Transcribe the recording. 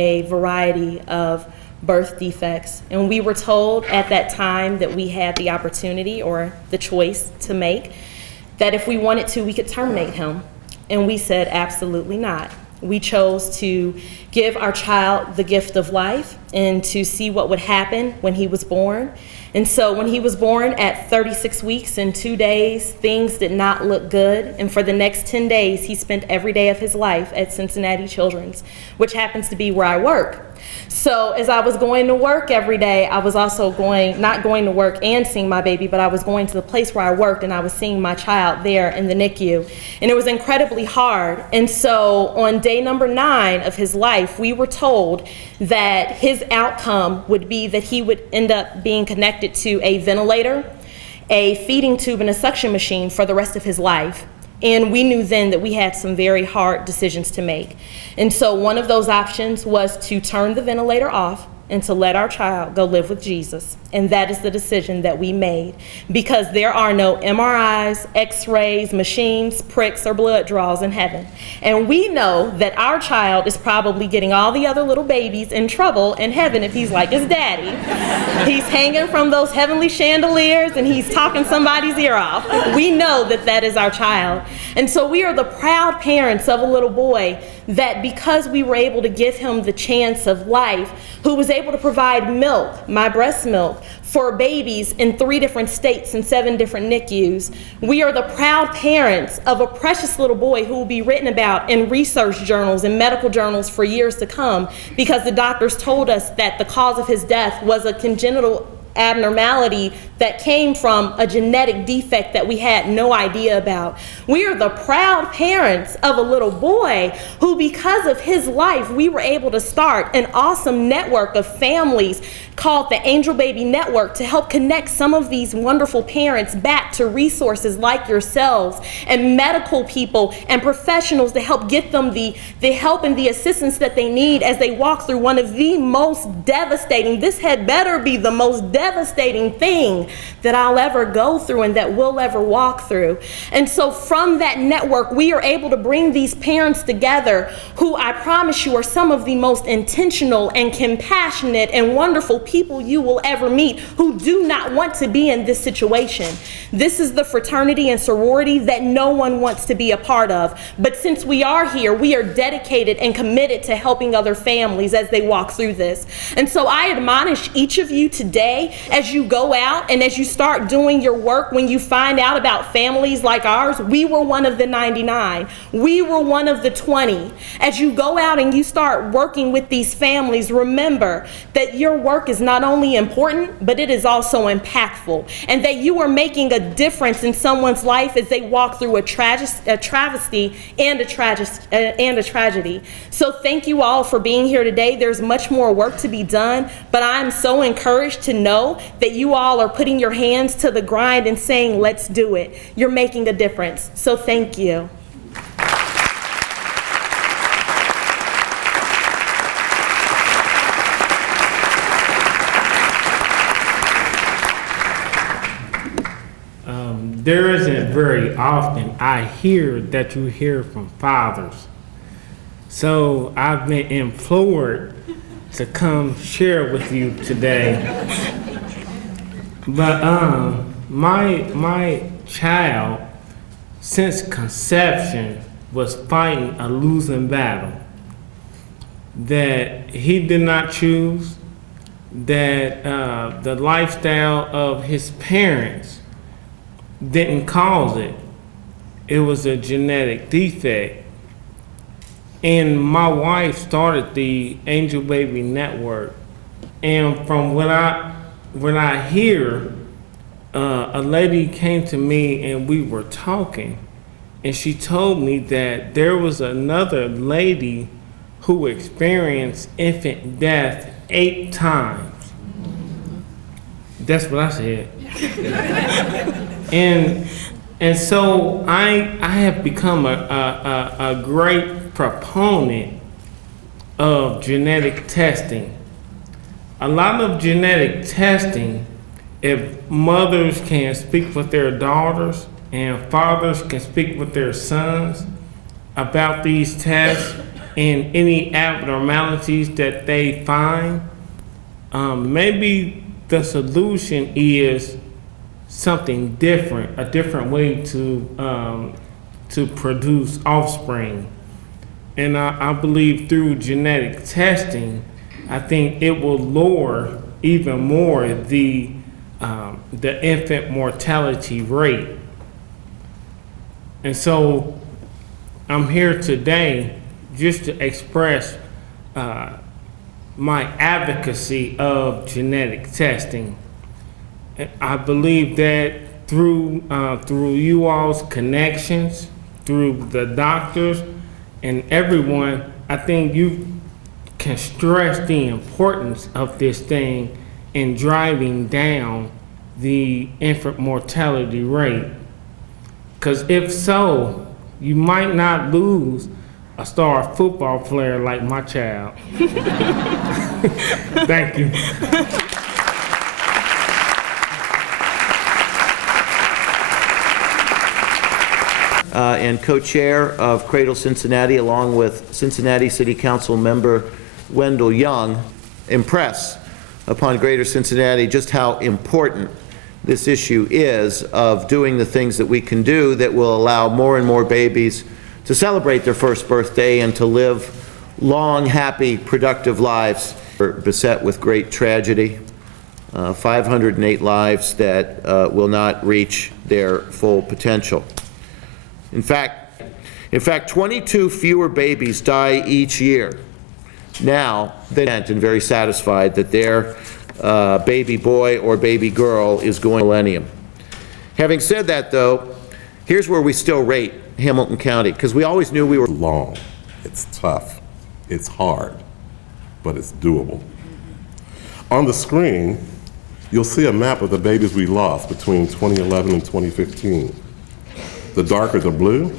a variety of birth defects. And we were told at that time that we had the opportunity or the choice to make that if we wanted to, we could terminate him. And we said, absolutely not. We chose to give our child the gift of life and to see what would happen when he was born. And so when he was born at 36 weeks and 2 days, things did not look good. And for the next 10 days, he spent every day of his life at Cincinnati Children's, which happens to be where I work. So as I was going to work every day, I was also not going to work and seeing my baby, but I was going to the place where I worked and I was seeing my child there in the NICU. And it was incredibly hard. And so on day number 9 of his life, we were told that his outcome would be that he would end up being connected to a ventilator, a feeding tube, and a suction machine for the rest of his life. And we knew then that we had some very hard decisions to make. And so one of those options was to turn the ventilator off and to let our child go live with Jesus. And that is the decision that we made, because there are no MRIs, x-rays, machines, pricks, or blood draws in heaven. And we know that our child is probably getting all the other little babies in trouble in heaven if he's like his daddy. He's hanging from those heavenly chandeliers and he's talking somebody's ear off. We know that that is our child. And so we are the proud parents of a little boy that, because we were able to give him the chance of life, who was able to provide milk, my breast milk, for babies in 3 different states and 7 different NICUs. We are the proud parents of a precious little boy who will be written about in research journals and medical journals for years to come, because the doctors told us that the cause of his death was a congenital abnormality that came from a genetic defect that we had no idea about. We are the proud parents of a little boy who, because of his life, we were able to start an awesome network of families called the Angel Baby Network to help connect some of these wonderful parents back to resources like yourselves and medical people and professionals to help get them the help and the assistance that they need as they walk through one of the most devastating, this had better be the most devastating thing that I'll ever go through and that we'll ever walk through. And so from that network, we are able to bring these parents together who, I promise you, are some of the most intentional and compassionate and wonderful people you will ever meet, who do not want to be in this situation. This is the fraternity and sorority that no one wants to be a part of. But since we are here, we are dedicated and committed to helping other families as they walk through this. And so I admonish each of you today, as you go out and as you start doing your work, when you find out about families like ours, we were one of the 99. We were one of the 20. As you go out and you start working with these families, remember that your work is not only important, but it is also impactful, and that you are making a difference in someone's life as they walk through a travesty and a tragedy. So thank you all for being here today. There's much more work to be done, but I'm so encouraged to know that you all are putting your hands to the grind and saying, let's do it. You're making a difference. So thank you. There isn't very often I hear that you hear from fathers. So I've been implored to come share with you today. But my child, since conception, was fighting a losing battle that he did not choose, that the lifestyle of his parents didn't cause it. It was a genetic defect. And my wife started the Angel Baby Network. And from when I hear, a lady came to me and we were talking, and she told me that there was another lady who experienced infant death 8 times. That's what I said. And so I have become a great proponent of genetic testing. A lot of genetic testing, if mothers can speak with their daughters and fathers can speak with their sons about these tests, and any abnormalities that they find, maybe the solution is something different, a different way to produce offspring. And I believe through genetic testing, I think it will lower even more the infant mortality rate. And so I'm here today just to express my advocacy of genetic testing. I believe that through you all's connections, through the doctors and everyone, I think you can stress the importance of this thing in driving down the infant mortality rate. Because if so, you might not lose a star football player like my child. Thank you. And co-chair of Cradle Cincinnati, along with Cincinnati City Council member Wendell Young, impress upon Greater Cincinnati just how important this issue is of doing the things that we can do that will allow more and more babies to celebrate their first birthday and to live long, happy, productive lives. We're beset with great tragedy, 508 lives that will not reach their full potential. In fact, 22 fewer babies die each year now than, and very satisfied that their baby boy or baby girl is going millennium. Having said that, though, here's where we still rate Hamilton County, because we always knew we were long, it's tough, it's hard, but it's doable. On the screen, you'll see a map of the babies we lost between 2011 and 2015. The darker the blue,